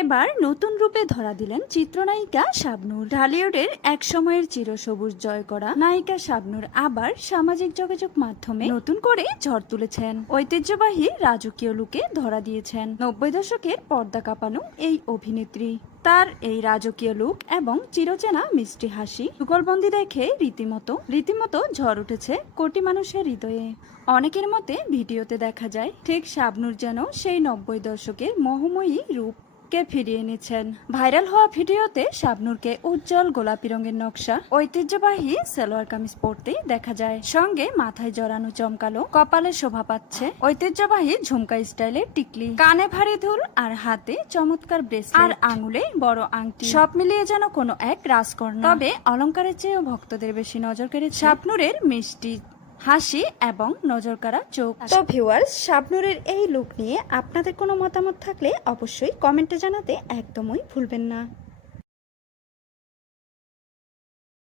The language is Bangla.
এবার নতুন রূপে ধরা দিলেন চিত্রনায়িকা শাবনূর। ঢালিউডের এক সময়ের চিরসবুজ জয় করা নায়িকা শাবনূর আবার সামাজিক যোগাযোগ মাধ্যমে নতুন করে ঝড় তুলেছেন। ঐতিহ্যবাহী রাজকীয় লুকে ধরা দিয়েছেন 90 দশকের পর্দা কাঁপানো এই অভিনেত্রী। তার এই রাজকীয় লুক এবং চিরচেনা মিষ্টি হাসি যুগলবন্দি দেখে রীতিমতো ঝড় উঠেছে কোটি মানুষের হৃদয়ে। অনেকের মতে ভিডিওতে দেখা যায় ঠিক শাবনূর যেন সেই 90 দশকের মোহময়ী রূপ ফিরিয়ে এনেছেন। ভাইরাল হওয়া ভিডিওতে শাবনূরকে উজ্জ্বল গোলাপি রঙের নকশা ঐতিহ্যবাহী সালোয়ার কামিজ পরতে দেখা যায়। সঙ্গে মাথায় জড়ানো চমকালো কপালে শোভা পাচ্ছে ঐতিহ্যবাহী ঝুমকা স্টাইলের টিকলি, কানে ভারী দুল আর হাতে চমৎকার ব্রেসলেট আর আঙুলে বড় আংটি, সব মিলিয়ে যেন কোনো এক রাজকন্যা। তবে অলংকারের চেয়েও ভক্তদের বেশি নজর কেড়েছে শাবনূরের মিষ্টি হাসি এবং নজরকাড়া চোখ। তো ভিউয়ার্স, শাবনূরের এই লুক নিয়ে আপনাদের কোনো মতামত থাকলে অবশ্যই কমেন্টে জানাতে একদমই ভুলবেন না।